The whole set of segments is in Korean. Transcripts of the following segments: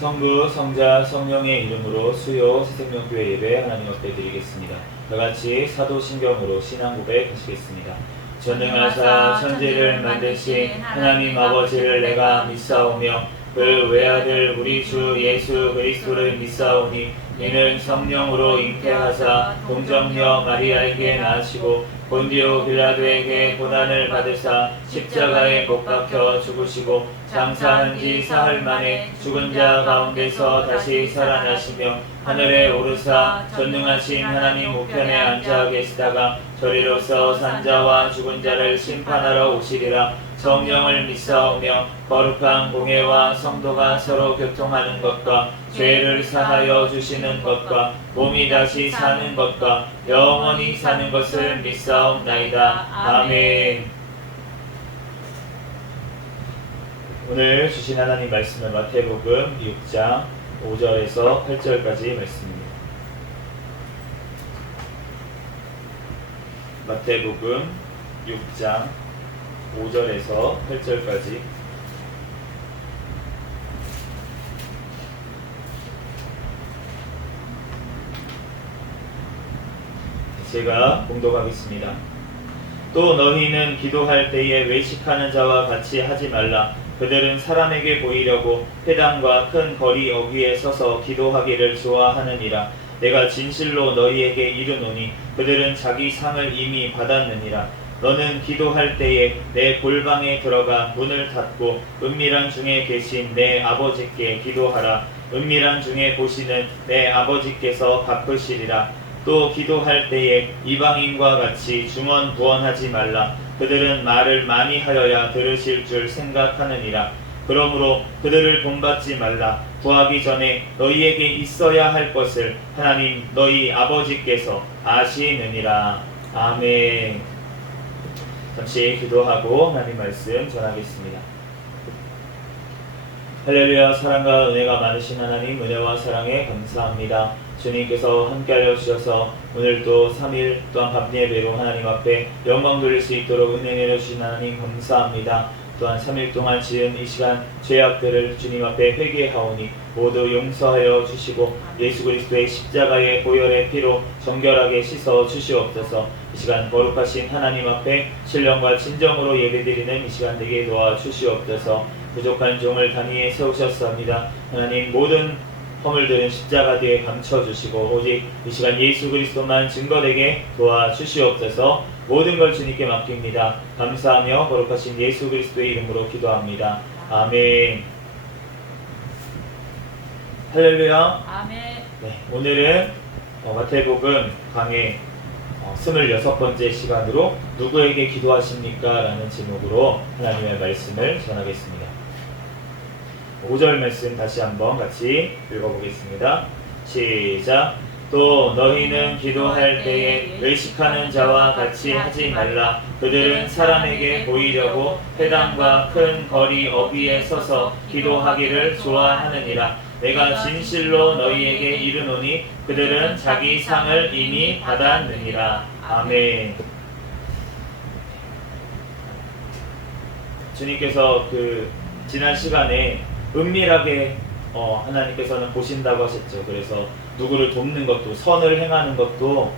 성부, 성자, 성령의 이름으로 수요 새생명교회 예배 하나님 앞에 드리겠습니다. 다같이 사도신경으로 신앙 고백하시겠습니다. 전능하사 천지를 만드신 하나님 아버지를 내가 믿사오며 그 외아들 우리 주 예수 그리스도를 믿사오니 이는 성령으로 잉태하사 동정녀 마리아에게 낳으시고 본디오 빌라도에게 고난을 받으사 십자가에 못 박혀 죽으시고 장사한 지 사흘 만에 죽은 자 가운데서 다시 살아나시며 하늘에 오르사 전능하신 하나님 우편에 앉아 계시다가 저리로서 산자와 죽은 자를 심판하러 오시리라. 성령을 믿사오며 거룩한 공예와 성도가 서로 교통하는 것과 죄를 사하여 주시는 것과 몸이 다시 사는 것과 영원히 사는 것을 믿사옵나이다. 아멘. 오늘 주신 하나님 말씀은 마태복음 6장 5절에서 8절까지 말씀입니다. 마태복음 6장 5절에서 8절까지 제가 봉독하겠습니다. 또 너희는 기도할 때에 외식하는 자와 같이 하지 말라. 그들은 사람에게 보이려고 회당과 큰 거리 어귀에 서서 기도하기를 좋아하느니라. 내가 진실로 너희에게 이르노니 그들은 자기 상을 이미 받았느니라. 너는 기도할 때에 내 골방에 들어가 문을 닫고 은밀한 중에 계신 내 아버지께 기도하라. 은밀한 중에 보시는 내 아버지께서 갚으시리라. 또 기도할 때에 이방인과 같이 중언부언하지 말라. 그들은 말을 많이 하여야 들으실 줄 생각하느니라. 그러므로 그들을 본받지 말라. 구하기 전에 너희에게 있어야 할 것을 하나님 너희 아버지께서 아시느니라. 아멘. 잠시 기도하고 하나님 말씀 전하겠습니다. 할렐루야. 사랑과 은혜가 많으신 하나님, 은혜와 사랑에 감사합니다. 주님께서 함께하여 주셔서 오늘도 3일 또한 밤예배로 하나님 앞에 영광 돌릴 수 있도록 은혜 내려주신 하나님 감사합니다. 또한 3일 동안 지은 이 시간 죄악들을 주님 앞에 회개하오니 모두 용서하여 주시고 예수 그리스도의 십자가의 보혈의 피로 정결하게 씻어 주시옵소서. 이 시간 거룩하신 하나님 앞에 신령과 진정으로 예배드리는 이 시간 되게 도와주시옵소서. 부족한 종을 단위에 세우셨사옵니다. 하나님 모든 허물들은 십자가 뒤에 감춰주시고 오직 이 시간 예수 그리스도만 증거되게 도와주시옵소서. 모든 걸 주님께 맡깁니다. 감사하며 거룩하신 예수 그리스도의 이름으로 기도합니다. 아멘. 할렐루야. 아멘. 네, 오늘은 마태복음 강의 26번째 시간으로 누구에게 기도하십니까? 라는 제목으로 하나님의 말씀을 전하겠습니다. 5절 말씀 다시 한번 같이 읽어보겠습니다. 시작. 또 너희는 기도할 때에 외식하는 자와 같이 하지 말라. 그들은 사람에게 보이려고 회당과 큰 거리 어귀에 서서 기도하기를 좋아하느니라. 내가 진실로 너희에게 이르노니 그들은 자기 상을 이미 받았느니라. 아멘. 주님께서 지난 시간에 은밀하게 하나님께서는 보신다고 하셨죠. 그래서 누구를 돕는 것도 선을 행하는 것도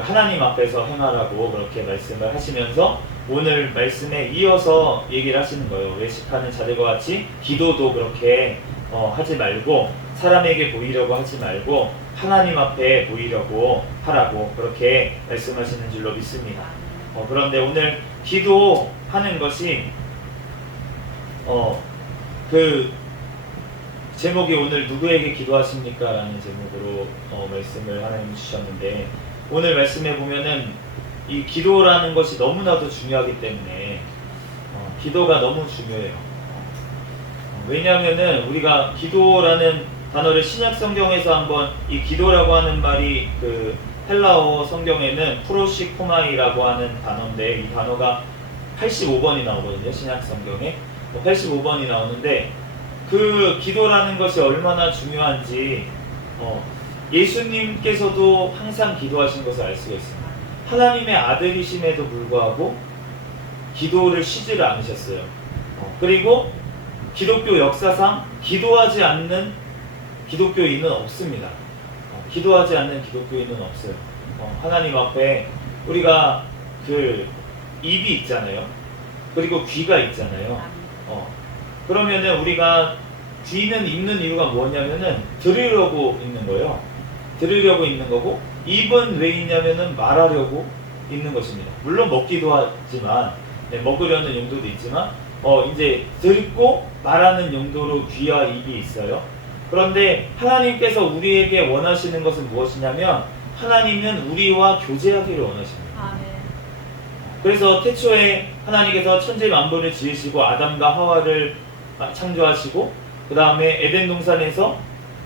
하나님 앞에서 행하라고 그렇게 말씀을 하시면서 오늘 말씀에 이어서 얘기를 하시는 거예요. 외식하는 자들과 같이 기도도 그렇게 하지 말고 사람에게 보이려고 하지 말고 하나님 앞에 보이려고 하라고 그렇게 말씀하시는 줄로 믿습니다. 그런데 오늘 기도하는 것이 제목이 오늘 누구에게 기도하십니까? 라는 제목으로 말씀을 하나님 주셨는데 오늘 말씀에 보면은 이 기도라는 것이 너무나도 중요하기 때문에 기도가 너무 중요해요. 왜냐하면은 우리가 기도라는 단어를 신약 성경에서 한번 이 기도라고 하는 말이 헬라어 성경에는 프로시코마이라고 하는 단어인데 이 단어가 85번이 나오거든요. 신약 성경에 85번이 나오는데 그 기도라는 것이 얼마나 중요한지 예수님께서도 항상 기도하신 것을 알 수가 있습니다. 하나님의 아들이심에도 불구하고 기도를 쉬지를 않으셨어요. 그리고 기독교 역사상 기도하지 않는 기독교인은 없습니다. 기도하지 않는 기독교인은 없어요. 하나님 앞에 우리가 그 입이 있잖아요. 그리고 귀가 있잖아요. 그러면은 우리가 귀는 있는 이유가 뭐냐면은 들으려고 있는 거예요. 들으려고 있는 거고, 입은 왜 있냐면은 말하려고 있는 것입니다. 물론 먹기도 하지만, 먹으려는 용도도 있지만, 이제 듣고 말하는 용도로 귀와 입이 있어요. 그런데 하나님께서 우리에게 원하시는 것은 무엇이냐면, 하나님은 우리와 교제하기를 원하십니다. 그래서 태초에 하나님께서 천지 만물을 지으시고 아담과 하와를 창조하시고 그 다음에 에덴 동산에서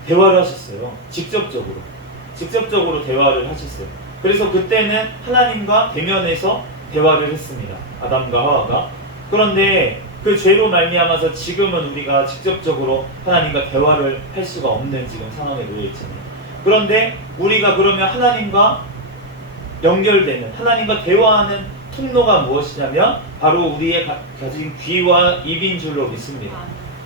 대화를 하셨어요. 직접적으로 대화를 하셨어요. 그래서 그때는 하나님과 대면해서 대화를 했습니다. 아담과 하와가. 그런데 그 죄로 말미암아서 지금은 우리가 직접적으로 하나님과 대화를 할 수가 없는 지금 상황에 놓여 있잖아요. 그런데 우리가 그러면 하나님과 연결되는, 하나님과 대화하는 통로가 무엇이냐면 바로 우리의 가진 귀와 입인 줄로 믿습니다.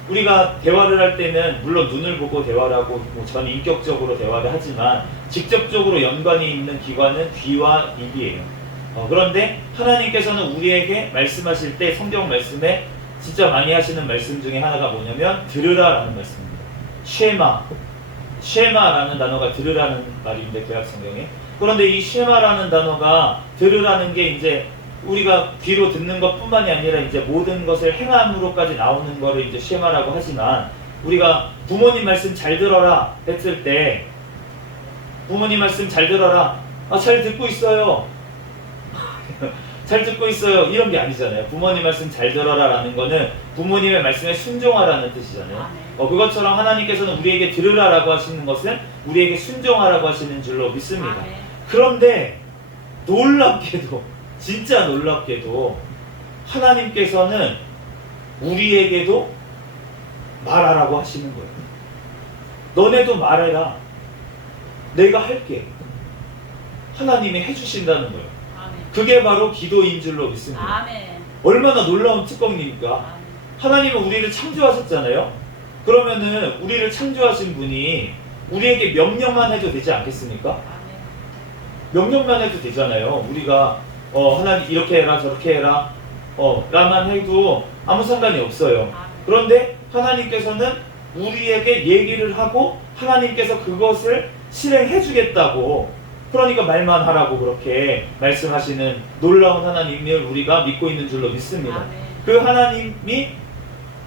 우리가 대화를 할 때는 물론 눈을 보고 대화를 하고 전 인격적으로 대화를 하지만 직접적으로 연관이 있는 기관은 귀와 입이에요. 그런데 하나님께서는 우리에게 말씀하실 때 성경 말씀에 진짜 많이 하시는 말씀 중에 하나가 뭐냐면 들으라라는 말씀입니다. 쉐마라는 단어가 들으라는 말인데 구약 성경에. 그런데 이 쉐마라는 단어가 들으라는 게 이제 우리가 귀로 듣는 것뿐만이 아니라 이제 모든 것을 행함으로까지 나오는 거를 이제 쉐마라고 하지만, 우리가 부모님 말씀 잘 들어라 했을 때 부모님 말씀 잘 들어라, 잘 듣고 있어요. 잘 듣고 있어요. 이런 게 아니잖아요. 부모님 말씀 잘 들어라라는 거는 부모님의 말씀에 순종하라는 뜻이잖아요. 그것처럼 하나님께서는 우리에게 들으라라고 하시는 것은 우리에게 순종하라고 하시는 줄로 믿습니다. 그런데 놀랍게도, 진짜 놀랍게도 하나님께서는 우리에게도 말하라고 하시는 거예요. 너네도 말해라. 내가 할게. 하나님이 해주신다는 거예요. 그게 바로 기도인 줄로 믿습니다. 얼마나 놀라운 특권입니까? 하나님은 우리를 창조하셨잖아요. 그러면은 우리를 창조하신 분이 우리에게 명령만 해도 되지 않겠습니까? 명령만 해도 되잖아요. 우리가 하나님 이렇게 해라 저렇게 해라 라만 해도 아무 상관이 없어요. 그런데 하나님께서는 우리에게 얘기를 하고 하나님께서 그것을 실행해 주겠다고, 그러니까 말만 하라고 그렇게 말씀하시는 놀라운 하나님을 우리가 믿고 있는 줄로 믿습니다. 그 하나님이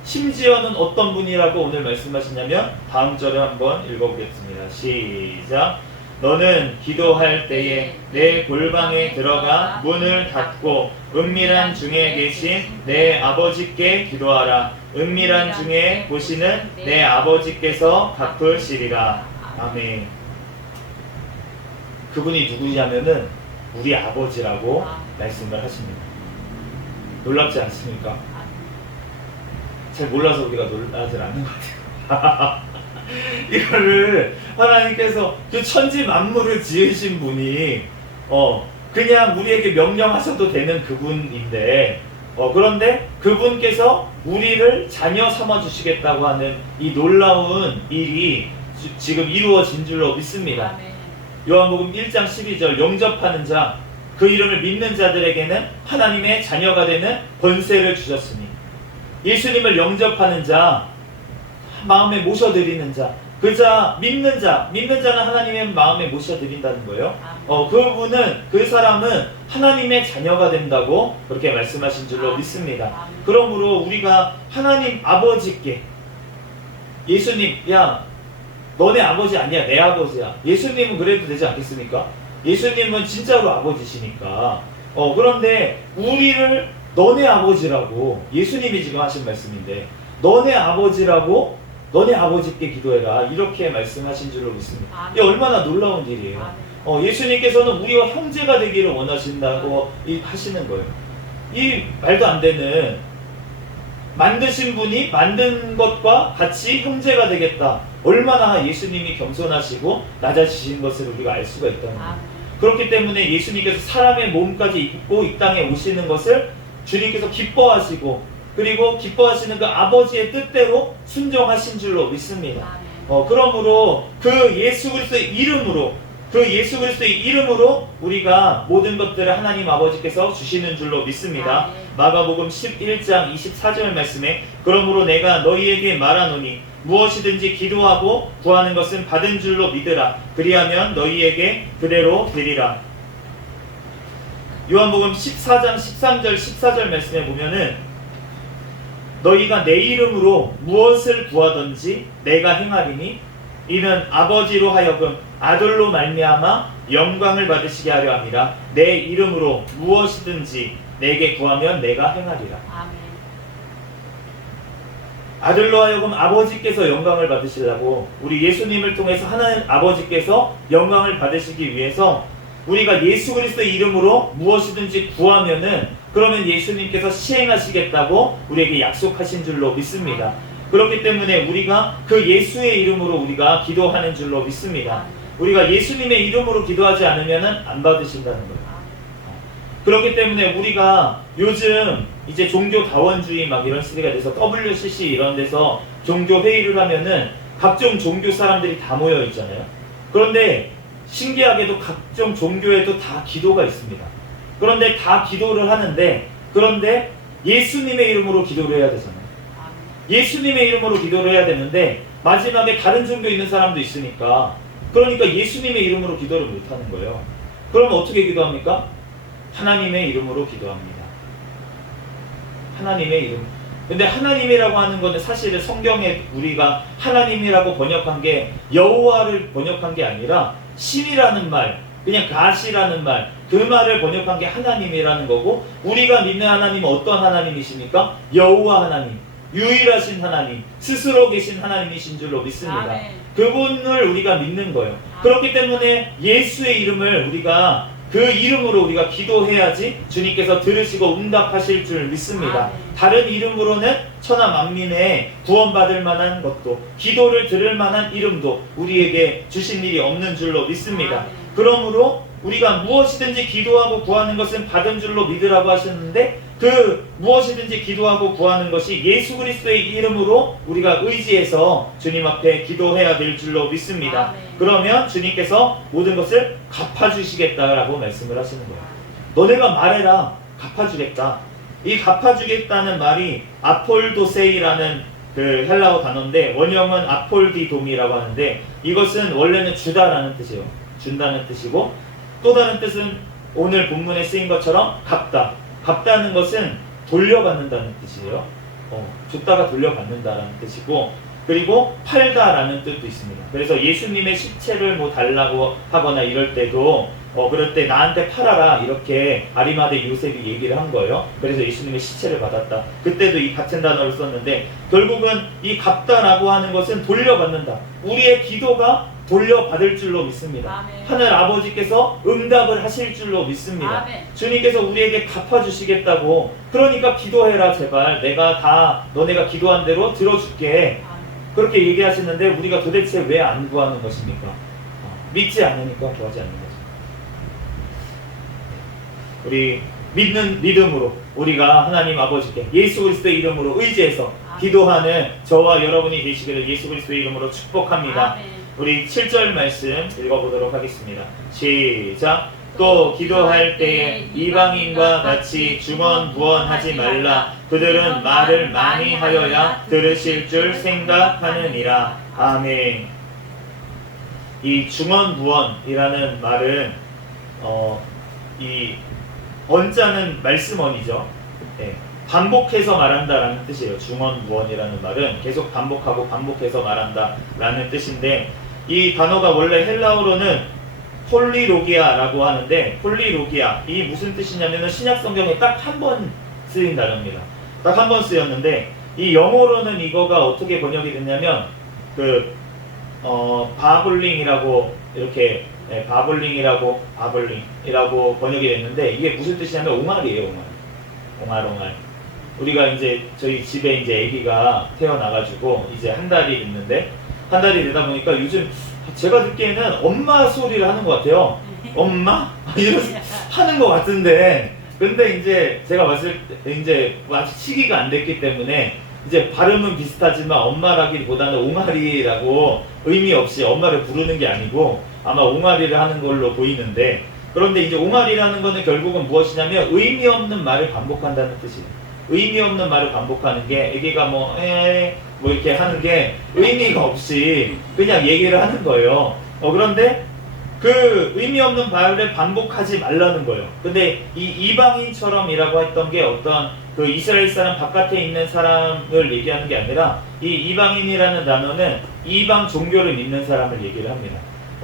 심지어는 어떤 분이라고 오늘 말씀하시냐면 다음 절을 한번 읽어보겠습니다. 시작. 너는 기도할 때에 내 골방에 들어가 문을 닫고 은밀한 중에 계신 내 아버지께 기도하라. 은밀한 중에 보시는 내 아버지께서 갚으시리라. 아멘. 그분이 누구냐면은 우리 아버지라고 말씀을 하십니다. 놀랍지 않습니까? 잘 몰라서 우리가 놀라지 않는 것 같아요. 이거를 하나님께서 그 천지 만물을 지으신 분이 그냥 우리에게 명령하셔도 되는 그분인데 그런데 그분께서 우리를 자녀 삼아 주시겠다고 하는 이 놀라운 일이 지금 이루어진 줄로 믿습니다. 요한복음 1장 12절 영접하는 자, 그 이름을 믿는 자들에게는 하나님의 자녀가 되는 권세를 주셨으니, 예수님을 영접하는 자, 마음에 모셔드리는 자, 믿는 자는 하나님의 마음에 모셔드린다는 거예요. 그분은, 그 사람은 하나님의 자녀가 된다고 그렇게 말씀하신 줄로 믿습니다. 그러므로 우리가 하나님 아버지께, 예수님, 야 너네 아버지 아니야, 내 아버지야. 예수님은 그래도 되지 않겠습니까? 예수님은 진짜로 아버지시니까. 그런데 우리를 너네 아버지라고, 예수님이 지금 하신 말씀인데 너네 아버지라고, 너네 아버지께 기도해라, 이렇게 말씀하신 줄로 믿습니다. 이게 얼마나 놀라운 일이에요. 예수님께서는 우리와 형제가 되기를 원하신다고 하시는 거예요. 이 말도 안 되는, 만드신 분이 만든 것과 같이 형제가 되겠다. 얼마나 예수님이 겸손하시고 낮아지신 것을 우리가 알 수가 있다는 거예요. 그렇기 때문에 예수님께서 사람의 몸까지 입고 이 땅에 오시는 것을 주님께서 기뻐하시고 그리고 기뻐하시는 그 아버지의 뜻대로 순종하신 줄로 믿습니다. 그러므로 그 예수 그리스도의 이름으로 우리가 모든 것들을 하나님 아버지께서 주시는 줄로 믿습니다. 마가복음 11장 24절 말씀에 그러므로 내가 너희에게 말하노니 무엇이든지 기도하고 구하는 것은 받은 줄로 믿으라. 그리하면 너희에게 그대로 되리라. 요한복음 14장 13절 14절 말씀에 보면은 너희가 내 이름으로 무엇을 구하든지 내가 행하리니 이는 아버지로 하여금 아들로 말미암아 영광을 받으시게 하려 함이라. 내 이름으로 무엇이든지 내게 구하면 내가 행하리라. 아멘. 아들로 하여금 아버지께서 영광을 받으시려고 우리 예수님을 통해서 하나님 아버지께서 영광을 받으시기 위해서 우리가 예수 그리스도의 이름으로 무엇이든지 구하면은 그러면 예수님께서 시행하시겠다고 우리에게 약속하신 줄로 믿습니다. 그렇기 때문에 우리가 그 예수의 이름으로 우리가 기도하는 줄로 믿습니다. 우리가 예수님의 이름으로 기도하지 않으면은 안 받으신다는 거예요. 그렇기 때문에 우리가 요즘 이제 종교다원주의 막 이런 시대가 돼서 WCC 이런 데서 종교 회의를 하면은 각종 종교 사람들이 다 모여 있잖아요. 그런데 신기하게도 각종 종교에도 다 기도가 있습니다. 그런데 다 기도를 하는데 그런데 예수님의 이름으로 기도를 해야 되잖아요. 예수님의 이름으로 기도를 해야 되는데 마지막에 다른 종교 있는 사람도 있으니까 그러니까 예수님의 이름으로 기도를 못하는 거예요. 그러면 어떻게 기도합니까? 하나님의 이름으로 기도합니다. 하나님의 이름. 근데 하나님이라고 하는 것은 사실은 성경에 우리가 하나님이라고 번역한 게 여호와를 번역한 게 아니라 신이라는 말, 그냥 가시라는 말, 그 말을 번역한 게 하나님이라는 거고 우리가 믿는 하나님은 어떤 하나님이십니까? 여호와 하나님, 유일하신 하나님, 스스로 계신 하나님이신 줄로 믿습니다. 아멘. 그분을 우리가 믿는 거예요. 그렇기 때문에 예수의 이름을 우리가 그 이름으로 우리가 기도해야지 주님께서 들으시고 응답하실 줄 믿습니다. 다른 이름으로는 천하 만민의 구원받을 만한 것도 기도를 들을 만한 이름도 우리에게 주신 일이 없는 줄로 믿습니다. 그러므로 우리가 무엇이든지 기도하고 구하는 것은 받은 줄로 믿으라고 하셨는데 그 무엇이든지 기도하고 구하는 것이 예수 그리스도의 이름으로 우리가 의지해서 주님 앞에 기도해야 될 줄로 믿습니다. 그러면 주님께서 모든 것을 갚아주시겠다라고 말씀을 하시는 거예요. 너네가 말해라, 갚아주겠다. 이 갚아주겠다는 말이 아폴도세이라는 그 헬라어 단어인데 원형은 아폴디돔이라고 하는데 이것은 원래는 주다라는 뜻이에요. 준다는 뜻이고 또 다른 뜻은 오늘 본문에 쓰인 것처럼 갚다. 갚다는 것은 돌려받는다는 뜻이에요. 줬다가 돌려받는다라는 뜻이고 그리고 팔다라는 뜻도 있습니다. 그래서 예수님의 시체를 뭐 달라고 하거나 이럴 때도 그럴 때 나한테 팔아라 이렇게 아리마대 요셉이 얘기를 한 거예요. 그래서 예수님의 시체를 받았다. 그때도 이 같은 단어를 썼는데 결국은 이 갚다라고 하는 것은 돌려받는다. 우리의 기도가 돌려받을 줄로 믿습니다. 아멘. 하늘 아버지께서 응답을 하실 줄로 믿습니다. 아멘. 주님께서 우리에게 갚아주시겠다고 그러니까 기도해라 제발 내가 다 너네가 기도한 대로 들어줄게 그렇게 얘기하시는데 우리가 도대체 왜 안 구하는 것입니까? 믿지 않으니까 구하지 않는 거죠. 우리 믿는 믿음으로 우리가 하나님 아버지께 예수 그리스도의 이름으로 의지해서 기도하는 저와 여러분이 되시기를 예수 그리스도의 이름으로 축복합니다. 아멘. 우리 7절 말씀 읽어보도록 하겠습니다. 시작. 또 기도할 때에 이방인과 같이 중언부언하지 말라. 그들은 말을 많이 하여야 들으실 줄 생각하느니라. 아멘. 이 중언부언이라는 말은 이 언자는 말씀언이죠. 네. 반복해서 말한다라는 뜻이에요. 중언부언이라는 말은 계속 반복하고 반복해서 말한다라는 뜻인데 이 단어가 원래 헬라어로는 폴리로기아라고 하는데 폴리로기아 이 무슨 뜻이냐면은 신약 성경에 딱 한 번 쓰인 단어입니다. 딱 한 번 쓰였는데 이 영어로는 이거가 어떻게 번역이 됐냐면 바블링이라고 이렇게 바블링이라고 번역이 됐는데 이게 무슨 뜻이냐면 옹알이에요. 옹알. 우리가 이제 저희 집에 이제 아기가 태어나가지고 이제 한 달이 됐는데 한 달이 되다 보니까 요즘 제가 듣기에는 엄마 소리를 하는 것 같아요. 엄마? 이런 하는 것 같은데 근데 이제 제가 봤을 때 이제 아직 시기가 안 됐기 때문에 이제 발음은 비슷하지만 엄마라기보다는 옹알이라고 의미 없이 엄마를 부르는 게 아니고 아마 옹알이를 하는 걸로 보이는데, 그런데 이제 옹알이라는 거는 결국은 무엇이냐면 의미 없는 말을 반복한다는 뜻이에요. 의미 없는 말을 반복하는 게 애기가 뭐 이렇게 하는 게 의미가 없이 그냥 얘기를 하는 거예요. 그런데 그 의미 없는 말을 반복하지 말라는 거예요. 근데 이 이방인처럼이라고 했던 게 어떤 그 이스라엘 사람 바깥에 있는 사람을 얘기하는 게 아니라 이 이방인이라는 단어는 이방 종교를 믿는 사람을 얘기를 합니다.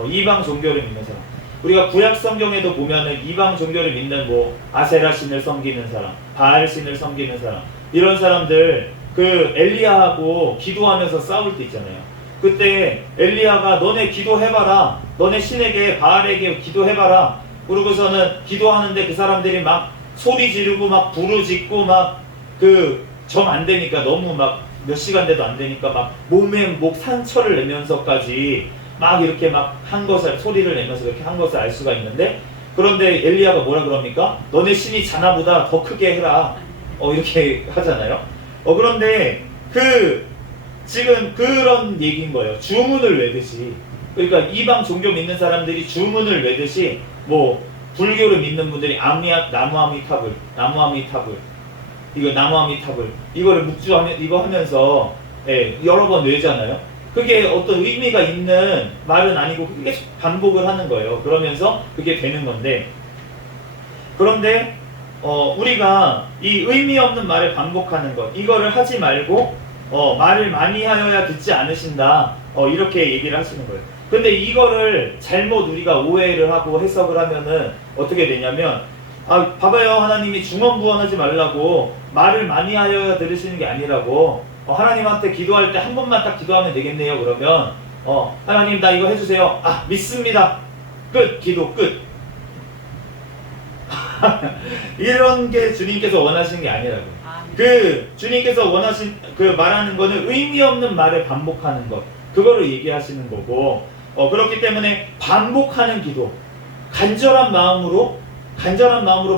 이방 종교를 믿는 사람. 우리가 구약 성경에도 보면은 이방 종교를 믿는 뭐 아세라 신을 섬기는 사람, 바알 신을 섬기는 사람, 이런 사람들 그 엘리야하고 기도하면서 싸울 때 있잖아요. 그때 엘리야가 너네 기도해봐라, 너네 신에게 바알에게 기도해봐라. 그러고서는 기도하는데 그 사람들이 막 소리 지르고 막 부르짖고 막 그 정 안 되니까, 너무 막 몇 시간 돼도 안 되니까 막 몸에 목 상처를 내면서까지 막 이렇게 막 한 것을, 소리를 내면서 이렇게 한 것을 알 수가 있는데, 그런데 엘리야가 뭐라 그럽니까? 너네 신이 자나보다 더 크게 해라. 이렇게 하잖아요. 그런데 지금 그런 얘기인 거예요. 주문을 외듯이. 그러니까 이방 종교 믿는 사람들이 주문을 외듯이 뭐 불교를 믿는 분들이 나무아미타불 이거를 묵주하면 이거 하면서 여러 번 외잖아요. 그게 어떤 의미가 있는 말은 아니고 계속 반복을 하는 거예요. 그러면서 그게 되는 건데, 그런데 우리가 이 의미 없는 말을 반복하는 것, 이거를 하지 말고 말을 많이 하여야 듣지 않으신다, 이렇게 얘기를 하시는 거예요. 근데 이거를 잘못 우리가 오해를 하고 해석을 하면은 어떻게 되냐면, 봐봐요, 하나님이 중언부언하지 말라고 말을 많이 하여야 들으시는 게 아니라고, 하나님한테 기도할 때 한 번만 딱 기도하면 되겠네요. 그러면 하나님 나 이거 해주세요. 믿습니다. 끝. 기도 끝. 이런 게 주님께서 원하시는 게 아니라고요. 그 주님께서 원하신 그 말하는 거는 의미 없는 말을 반복하는 것, 그거를 얘기하시는 거고, 그렇기 때문에 반복하는 기도, 간절한 마음으로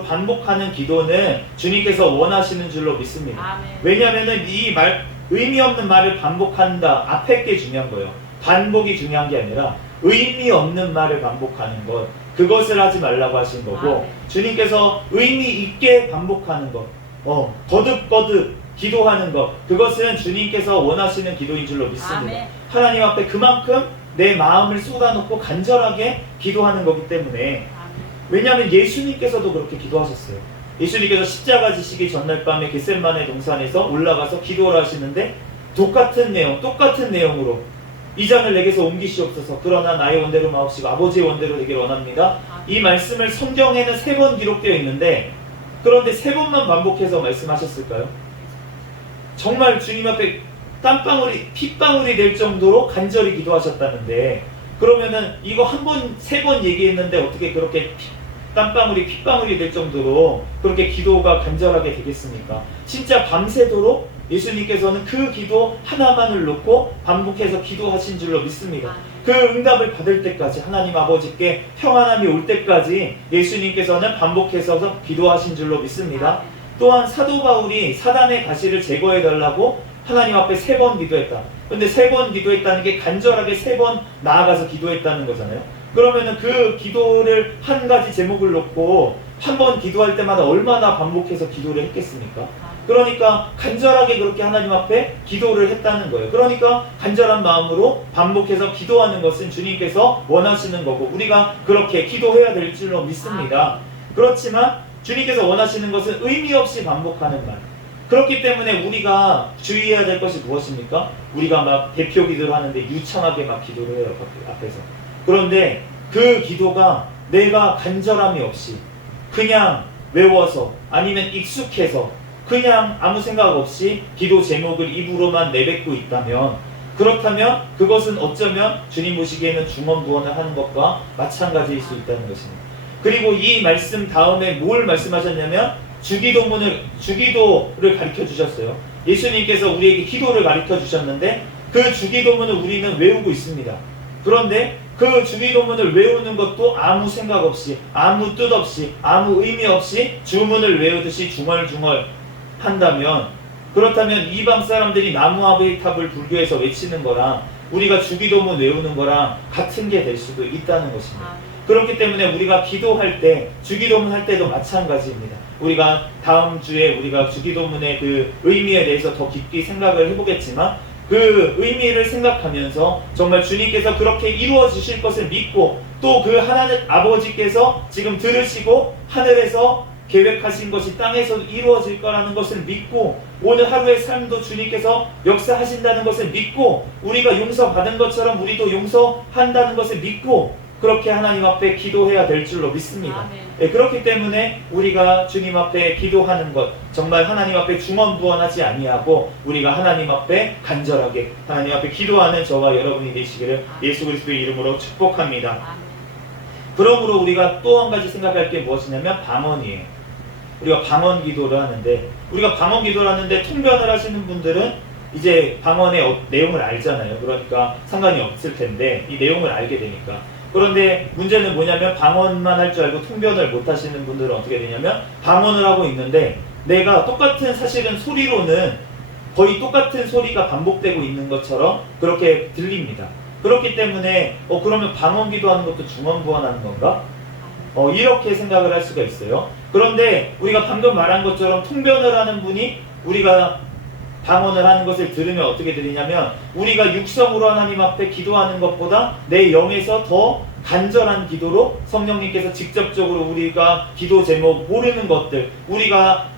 반복하는 기도는 주님께서 원하시는 줄로 믿습니다. 왜냐하면은 이 의미 없는 말을 반복한다, 앞에 게 중요한 거예요. 반복이 중요한 게 아니라 의미 없는 말을 반복하는 것, 그것을 하지 말라고 하신 거고, 주님께서 의미 있게 반복하는 것, 거듭거듭 기도하는 것, 그것은 주님께서 원하시는 기도인 줄로 믿습니다. 하나님 앞에 그만큼 내 마음을 쏟아놓고 간절하게 기도하는 거기 때문에. 왜냐하면 예수님께서도 그렇게 기도하셨어요. 예수님께서 십자가 지시기 전날 밤에 겟세마네 동산에서 올라가서 기도를 하시는데 똑같은 내용으로 이 잔을 내게서 옮기시옵소서, 그러나 나의 원대로 마옵시고 아버지의 원대로 되길 원합니다. 이 말씀을 성경에는 3번 기록되어 있는데, 그런데 3번만 반복해서 말씀하셨을까요? 정말 주님 앞에 핏방울이 될 정도로 간절히 기도하셨다는데, 그러면은 이거 3번 얘기했는데 어떻게 그렇게 핏방울이 될 정도로 그렇게 기도가 간절하게 되겠습니까? 진짜 밤새도록 예수님께서는 그 기도 하나만을 놓고 반복해서 기도하신 줄로 믿습니다. 그 응답을 받을 때까지, 하나님 아버지께 평안함이 올 때까지 예수님께서는 반복해서 기도하신 줄로 믿습니다. 또한 사도 바울이 사단의 가시를 제거해달라고 하나님 앞에 3번 기도했다. 근데 3번 기도했다는 게 간절하게 3번 나아가서 기도했다는 거잖아요. 그러면은 그 기도를 한 가지 제목을 놓고 한 번 기도할 때마다 얼마나 반복해서 기도를 했겠습니까? 그러니까 간절하게 그렇게 하나님 앞에 기도를 했다는 거예요. 그러니까 간절한 마음으로 반복해서 기도하는 것은 주님께서 원하시는 거고, 우리가 그렇게 기도해야 될 줄로 믿습니다. 그렇지만 주님께서 원하시는 것은 의미 없이 반복하는 말. 그렇기 때문에 우리가 주의해야 될 것이 무엇입니까? 우리가 막 대표 기도를 하는데 유창하게 막 기도를 해요, 앞에서. 그런데 그 기도가 내가 간절함이 없이 그냥 외워서, 아니면 익숙해서 그냥 아무 생각 없이 기도 제목을 입으로만 내뱉고 있다면, 그렇다면 그것은 어쩌면 주님 보시기에는 중언부언을 하는 것과 마찬가지일 수 있다는 것입니다. 그리고 이 말씀 다음에 뭘 말씀하셨냐면 주기도를 가르쳐 주셨어요. 예수님께서 우리에게 기도를 가르쳐 주셨는데 그 주기도문을 우리는 외우고 있습니다. 그런데 그 주기도문을 외우는 것도 아무 생각 없이, 아무 뜻 없이, 아무 의미 없이 주문을 외우듯이 중얼중얼 한다면, 그렇다면 이방 사람들이 나무아베이 탑을 불교에서 외치는 거랑 우리가 주기도문 외우는 거랑 같은 게 될 수도 있다는 것입니다. 그렇기 때문에 우리가 기도할 때, 주기도문 할 때도 마찬가지입니다. 우리가 다음 주에 우리가 주기도문의 그 의미에 대해서 더 깊이 생각을 해보겠지만, 그 의미를 생각하면서 정말 주님께서 그렇게 이루어 주실 것을 믿고, 또 그 하나님 아버지께서 지금 들으시고 하늘에서 계획하신 것이 땅에서 이루어질 거라는 것을 믿고, 오늘 하루의 삶도 주님께서 역사하신다는 것을 믿고, 우리가 용서받은 것처럼 우리도 용서한다는 것을 믿고, 그렇게 하나님 앞에 기도해야 될 줄로 믿습니다. 네, 그렇기 때문에 우리가 주님 앞에 기도하는 것, 정말 하나님 앞에 중언부언하지 아니하고 우리가 하나님 앞에 간절하게 하나님 앞에 기도하는 저와 여러분이 되시기를 예수 그리스도의 이름으로 축복합니다. 그러므로 우리가 또 한 가지 생각할 게 무엇이냐면 방언이에요. 우리가 방언 기도를 하는데, 우리가 방언 기도를 하는데 통변을 하시는 분들은 이제 방언의 내용을 알잖아요. 그러니까 상관이 없을 텐데, 이 내용을 알게 되니까. 그런데 문제는 뭐냐면, 방언만 할 줄 알고 통변을 못 하시는 분들은 어떻게 되냐면, 방언을 하고 있는데 내가 똑같은, 사실은 소리로는 거의 똑같은 소리가 반복되고 있는 것처럼 그렇게 들립니다. 그렇기 때문에 그러면 방언 기도하는 것도 중언부언하는 건가? 이렇게 생각을 할 수가 있어요. 그런데 우리가 방금 말한 것처럼 통변을 하는 분이 우리가 방언을 하는 것을 들으면 어떻게 들리냐면, 우리가 육성으로 하나님 앞에 기도하는 것보다 내 영에서 더 간절한 기도로 성령님께서 직접적으로 우리가 기도 제목 모르는 것들, 우리가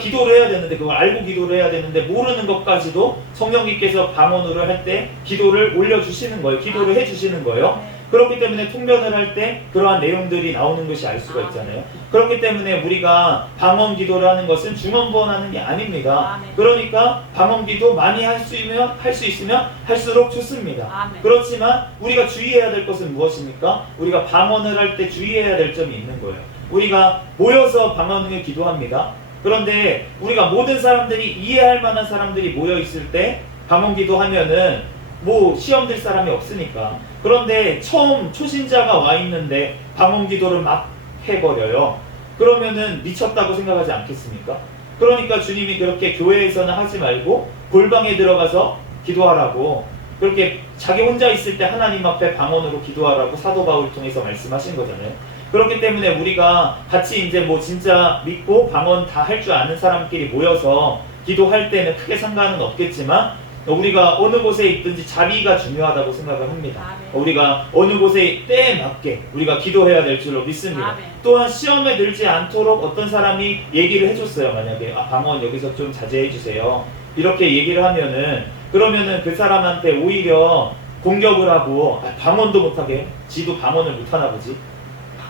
기도를 해야 되는데, 그걸 알고 기도를 해야 되는데 모르는 것까지도 성령님께서 방언으로 할 때 기도를 올려주시는 거예요. 기도를 해주시는 거예요. 그렇기 때문에 통변을 할 때 그러한 내용들이 나오는 것이 알 수가 있잖아요. 그렇기 때문에 우리가 방언 기도를 하는 것은 중언부언하는 게 아닙니다. 그러니까 방언 기도 많이 할 수 있으면 할수록 좋습니다. 그렇지만 우리가 주의해야 될 것은 무엇입니까? 우리가 방언을 할 때 주의해야 될 점이 있는 거예요. 우리가 모여서 방언을 기도합니다. 그런데 우리가 모든 사람들이 이해할 만한 사람들이 모여 있을 때 방언 기도하면은 뭐 시험 들 사람이 없으니까. 그런데 처음 초신자가 와 있는데 방언 기도를 막 해버려요. 그러면은 미쳤다고 생각하지 않겠습니까? 그러니까 주님이 그렇게 교회에서는 하지 말고 골방에 들어가서 기도하라고, 그렇게 자기 혼자 있을 때 하나님 앞에 방언으로 기도하라고 사도 바울을 통해서 말씀하신 거잖아요. 그렇기 때문에 우리가 같이 이제 뭐 진짜 믿고 방언 다 할 줄 아는 사람끼리 모여서 기도할 때는 크게 상관은 없겠지만, 우리가 어느 곳에 있든지 자리가 중요하다고 생각을 합니다. 우리가 어느 곳에 때에 맞게 우리가 기도해야 될 줄로 믿습니다. 또한 시험에 들지 않도록 어떤 사람이 얘기를 해줬어요. 만약에 방언 여기서 좀 자제해 주세요, 이렇게 얘기를 하면은, 그러면은 그 사람한테 오히려 공격을 하고 방언도 못하게, 지도 방언을 못하나 보지,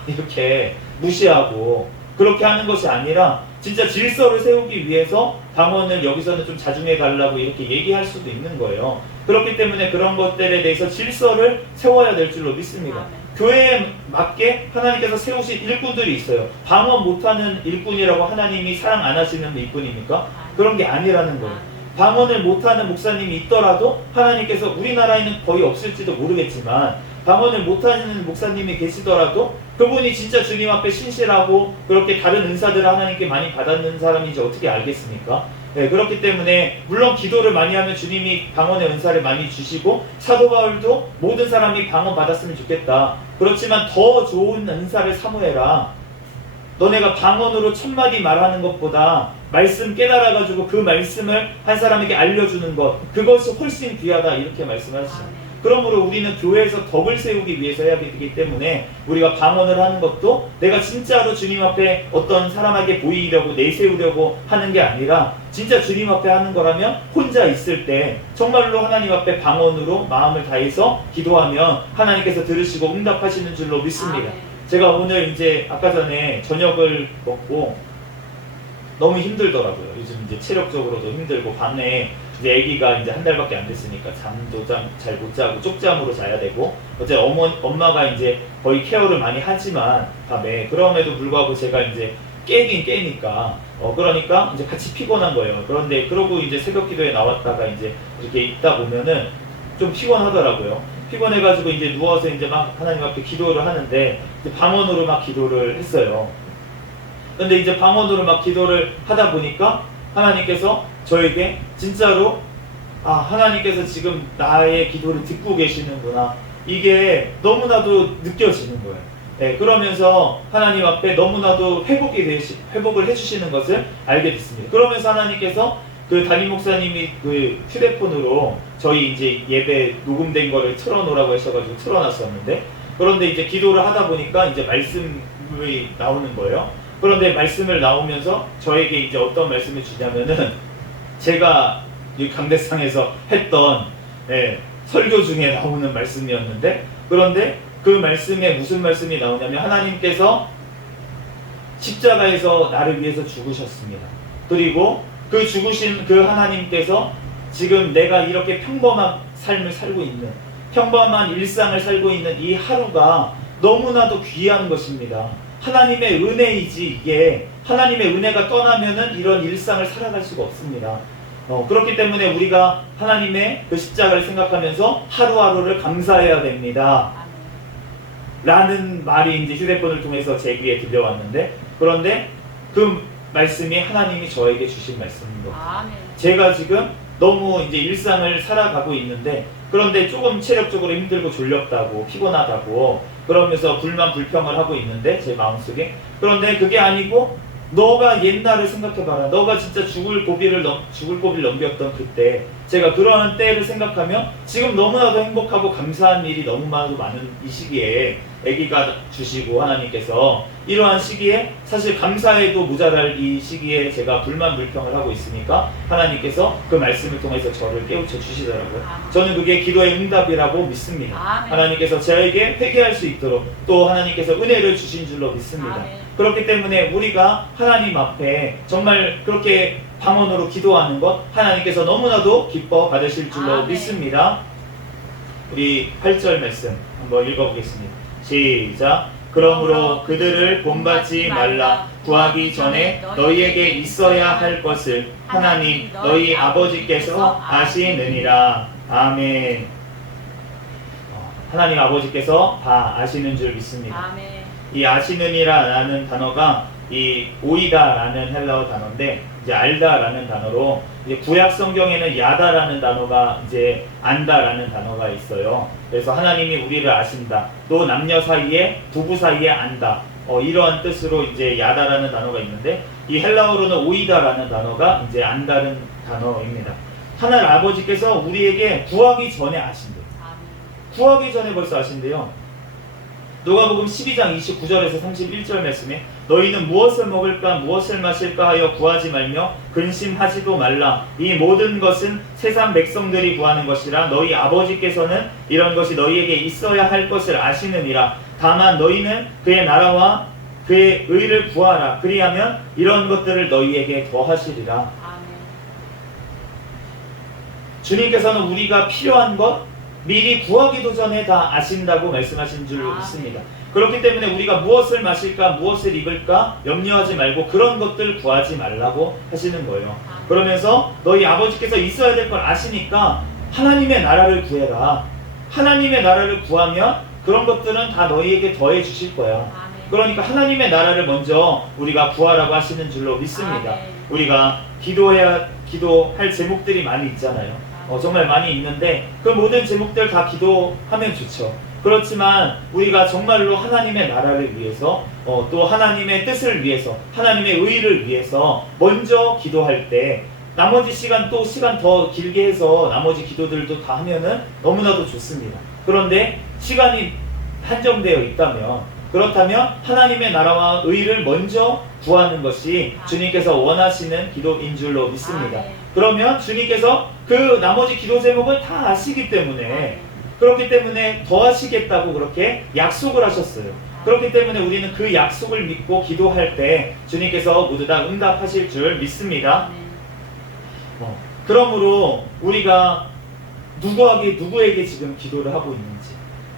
이렇게 무시하고 그렇게 하는 것이 아니라 진짜 질서를 세우기 위해서 방언을 여기서는 좀 자중해 달라고 이렇게 얘기할 수도 있는 거예요. 그렇기 때문에 그런 것들에 대해서 질서를 세워야 될 줄로 믿습니다. 교회에 맞게 하나님께서 세우신 일꾼들이 있어요. 방언 못하는 일꾼이라고 하나님이 사랑 안 하시는 일꾼입니까? 그런 게 아니라는 거예요. 방언을 못하는 목사님이 있더라도 하나님께서, 우리나라에는 거의 없을지도 모르겠지만 방언을 못하는 목사님이 계시더라도 그분이 진짜 주님 앞에 신실하고 그렇게 다른 은사들을 하나님께 많이 받았는 사람인지 어떻게 알겠습니까? 네, 그렇기 때문에 물론 기도를 많이 하면 주님이 방언의 은사를 많이 주시고, 사도 바울도 모든 사람이 방언 받았으면 좋겠다, 그렇지만 더 좋은 은사를 사모해라, 너네가 방언으로 1000마디 말하는 것보다 말씀 깨달아가지고 그 말씀을 한 사람에게 알려주는 것, 그것이 훨씬 귀하다, 이렇게 말씀하시죠. 그러므로 우리는 교회에서 덕을 세우기 위해서 해야 되기 때문에 우리가 방언을 하는 것도 내가 진짜로 주님 앞에 어떤 사람에게 보이려고 내세우려고 하는 게 아니라, 진짜 주님 앞에 하는 거라면 혼자 있을 때 정말로 하나님 앞에 방언으로 마음을 다해서 기도하면 하나님께서 들으시고 응답하시는 줄로 믿습니다. 제가 오늘 이제 아까 전에 저녁을 먹고 너무 힘들더라고요. 요즘 이제 체력적으로도 힘들고, 밤에 이제 아기가 이제 1달밖에 안 됐으니까 잠도 잘 못 자고 쪽잠으로 자야 되고, 어제 엄마가 이제 거의 케어를 많이 하지만 밤에, 그럼에도 불구하고 제가 이제 깨긴 깨니까 그러니까 이제 같이 피곤한 거예요. 그런데 그러고 이제 새벽 기도에 나왔다가 이제 이렇게 있다 보면은 좀 피곤하더라고요. 피곤해가지고 이제 누워서 이제 막 하나님 앞에 기도를 하는데 이제 방언으로 막 기도를 했어요. 근데 이제 방언으로 막 기도를 하다 보니까 하나님께서 저에게 진짜로 하나님께서 지금 나의 기도를 듣고 계시는구나, 이게 너무나도 느껴지는 거예요. 네, 그러면서 하나님 앞에 너무나도 회복을 해주시는 것을 알게 됐습니다. 그러면서 하나님께서 그 담임 목사님이 그 휴대폰으로 저희 이제 예배 녹음된 거를 틀어놓으라고 하셔가지고 틀어놨었는데, 그런데 이제 기도를 하다 보니까 이제 말씀이 나오는 거예요. 그런데 말씀을 나오면서 저에게 이제 어떤 말씀을 주냐면은, 제가 이 강대상에서 했던 설교 중에 나오는 말씀이었는데, 그런데 그 말씀에 무슨 말씀이 나오냐면, 하나님께서 십자가에서 나를 위해서 죽으셨습니다. 그리고 그 죽으신 그 하나님께서 지금 내가 이렇게 평범한 삶을 살고 있는, 평범한 일상을 살고 있는 이 하루가 너무나도 귀한 것입니다. 하나님의 은혜이지, 이게 하나님의 은혜가 떠나면은 이런 일상을 살아갈 수가 없습니다. 그렇기 때문에 우리가 하나님의 그 십자가를 생각하면서 하루하루를 감사해야 됩니다 라는 말이 이제 휴대폰을 통해서 제 귀에 들려왔는데, 그런데 그 말씀이 하나님이 저에게 주신 말씀인 거예요. 제가 지금 너무 이제 일상을 살아가고 있는데, 그런데 조금 체력적으로 힘들고 졸렸다고, 피곤하다고 그러면서 불평을 하고 있는데, 제 마음속에, 그런데 그게 아니고 너가 옛날을 생각해봐라. 너가 진짜 죽을 고비를 넘겼던 그때, 제가 그러한 때를 생각하면 지금 너무나도 행복하고 감사한 일이 너무나도 많은 이 시기에 아기가 주시고, 하나님께서 이러한 시기에 사실 감사해도 모자랄 이 시기에 제가 불평을 하고 있으니까 하나님께서 그 말씀을 통해서 저를 깨우쳐 주시더라고요. 저는 그게 기도의 응답이라고 믿습니다. 하나님께서 저에게 회개할 수 있도록 또 하나님께서 은혜를 주신 줄로 믿습니다. 그렇기 때문에 우리가 하나님 앞에 정말 그렇게 방언으로 기도하는 것, 하나님께서 너무나도 기뻐 받으실 줄로 믿습니다. 우리 8절 말씀 한번 읽어보겠습니다. 시작. 그러므로 그들을 본받지 말라. 구하기 전에 너희에게 있어야 할 것을 하나님 너희 아버지께서 아시느니라. 아멘. 하나님 아버지께서 다 아시는 줄 믿습니다. 아멘. 이 아시느니라 라는 단어가 이 오이다 라는 헬라어 단어인데, 이제 알다 라는 단어로, 이제 구약 성경에는 야다 라는 단어가 이제 안다 라는 단어가 있어요. 그래서 하나님이 우리를 아신다, 또 남녀 사이에, 부부 사이에 안다, 이러한 뜻으로 이제 야다 라는 단어가 있는데, 이 헬라어로는 오이다 라는 단어가 이제 안다는 단어입니다. 하나님 아버지께서 우리에게 구하기 전에 아신대요. 구하기 전에 벌써 아신대요. 누가복음 12장 29절에서 31절 말씀에 너희는 무엇을 먹을까 무엇을 마실까 하여 구하지 말며 근심하지도 말라. 이 모든 것은 세상 백성들이 구하는 것이라. 너희 아버지께서는 이런 것이 너희에게 있어야 할 것을 아시느니라. 다만 너희는 그의 나라와 그의 의를 구하라. 그리하면 이런 것들을 너희에게 더하시리라. 주님께서는 우리가 필요한 것 미리 구하기도 전에 다 아신다고 말씀하신 줄 믿습니다. 그렇기 때문에 우리가 무엇을 마실까 무엇을 입을까 염려하지 말고 그런 것들 구하지 말라고 하시는 거예요. 그러면서 너희 아버지께서 있어야 될 걸 아시니까 하나님의 나라를 구해라. 하나님의 나라를 구하면 그런 것들은 다 너희에게 더해 주실 거야. 그러니까 하나님의 나라를 먼저 우리가 구하라고 하시는 줄로 믿습니다. 우리가 기도할 제목들이 많이 있잖아요. 정말 많이 있는데 그 모든 제목들 다 기도하면 좋죠. 그렇지만 우리가 정말로 하나님의 나라를 위해서 또 하나님의 뜻을 위해서 하나님의 의를 위해서 먼저 기도할 때 나머지 시간 더 길게 해서 나머지 기도들도 다 하면은 너무나도 좋습니다. 그런데 시간이 한정되어 있다면, 그렇다면 하나님의 나라와 의를 먼저 구하는 것이 주님께서 원하시는 기도인 줄로 믿습니다. 그러면 주님께서 그 나머지 기도 제목을 다 아시기 때문에, 그렇기 때문에 더 하시겠다고 그렇게 약속을 하셨어요. 그렇기 때문에 우리는 그 약속을 믿고 기도할 때 주님께서 모두 다 응답하실 줄 믿습니다. 그러므로 우리가 누구에게 지금 기도를 하고 있는지,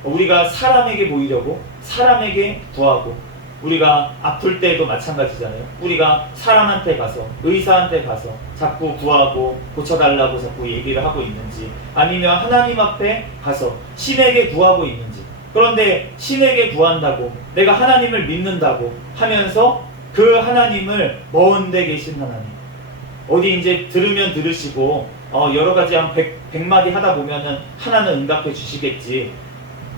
우리가 사람에게 보이려고 사람에게 구하고 우리가 아플 때도 마찬가지잖아요. 우리가 사람한테 가서, 의사한테 가서 자꾸 구하고 고쳐달라고 자꾸 얘기를 하고 있는지, 아니면 하나님 앞에 가서 신에게 구하고 있는지. 그런데 신에게 구한다고, 내가 하나님을 믿는다고 하면서 그 하나님을 먼 데 계신 하나님, 어디 이제 들으면 들으시고 여러 가지 한 100마디 하다 보면은 하나는 응답해 주시겠지,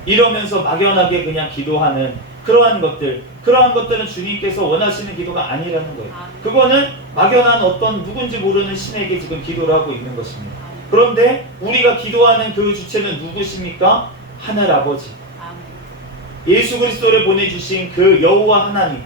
이러면서 막연하게 그냥 기도하는 그러한 것들은 주님께서 원하시는 기도가 아니라는 거예요. 그거는 막연한 어떤 누군지 모르는 신에게 지금 기도를 하고 있는 것입니다. 그런데 우리가 기도하는 그 주체는 누구십니까? 하늘 아버지, 예수 그리스도를 보내주신 그 여호와 하나님,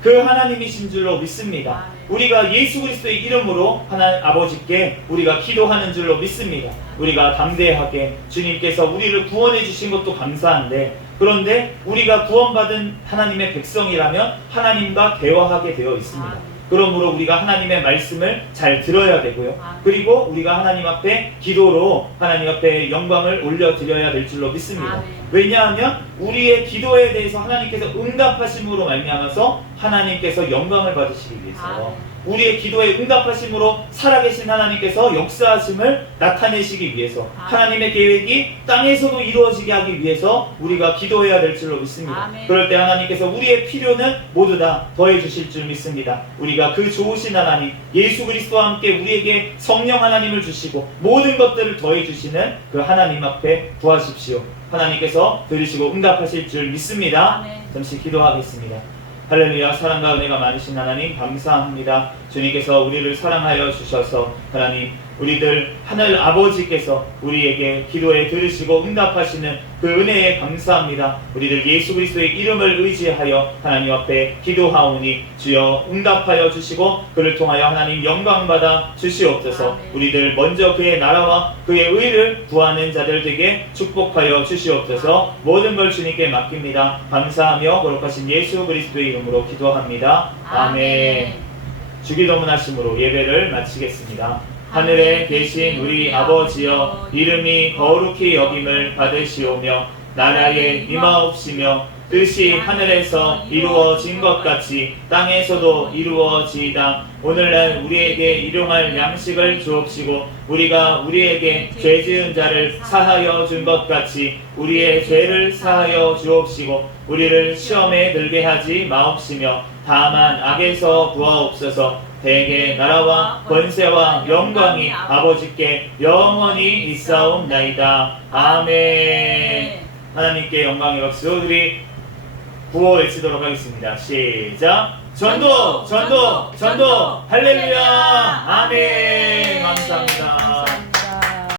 그 하나님이신 줄로 믿습니다. 우리가 예수 그리스도의 이름으로 하나님 아버지께 우리가 기도하는 줄로 믿습니다. 우리가 담대하게 주님께서 우리를 구원해 주신 것도 감사한데, 그런데 우리가 구원받은 하나님의 백성이라면 하나님과 대화하게 되어 있습니다. 그러므로 우리가 하나님의 말씀을 잘 들어야 되고요. 그리고 우리가 하나님 앞에 기도로 하나님 앞에 영광을 올려드려야 될 줄로 믿습니다. 왜냐하면 우리의 기도에 대해서 하나님께서 응답하심으로 말미암아서 하나님께서 영광을 받으시기 위해서, 우리의 기도에 응답하심으로 살아계신 하나님께서 역사하심을 나타내시기 위해서, 하나님의 계획이 땅에서도 이루어지게 하기 위해서 우리가 기도해야 될 줄로 믿습니다. 그럴 때 하나님께서 우리의 필요는 모두 다 더해 주실 줄 믿습니다. 우리가 그 좋으신 하나님 예수 그리스도와 함께 우리에게 성령 하나님을 주시고 모든 것들을 더해 주시는 그 하나님 앞에 구하십시오. 하나님께서 들으시고 응답하실 줄 믿습니다. 잠시 기도하겠습니다. 할렐루야. 사랑과 은혜가 많으신 하나님 감사합니다. 주님께서 우리를 사랑하여 주셔서 하나님, 우리들 하늘 아버지께서 우리에게 기도에 들으시고 응답하시는 그 은혜에 감사합니다. 우리들 예수 그리스도의 이름을 의지하여 하나님 앞에 기도하오니 주여 응답하여 주시고 그를 통하여 하나님 영광받아 주시옵소서. 우리들 먼저 그의 나라와 그의 의를 구하는 자들 되게 축복하여 주시옵소서. 모든 걸 주님께 맡깁니다. 감사하며 거룩하신 예수 그리스도의 이름으로 기도합니다. 아멘. 주기도문하심으로 예배를 마치겠습니다. 하늘에 계신 우리 아버지여, 이름이 거룩히 여김을 받으시오며 나라에 임하옵시며 뜻이 하늘에서 이루어진 것 같이 땅에서도 이루어지이다. 오늘날 우리에게 일용할 양식을 주옵시고 우리가 우리에게 죄 지은 자를 사하여 준 것 같이 우리의 죄를 사하여 주옵시고 우리를 시험에 들게 하지 마옵시며 다만 악에서 구하옵소서. 대개 나라와 권세와 영광이 아버지께 영원히 있사옵나이다. 아멘. 하나님께 영광의 박수 드리 구호 외치도록 하겠습니다. 시작. 전도, 전도, 전도. 할렐루야. 아멘. 감사합니다.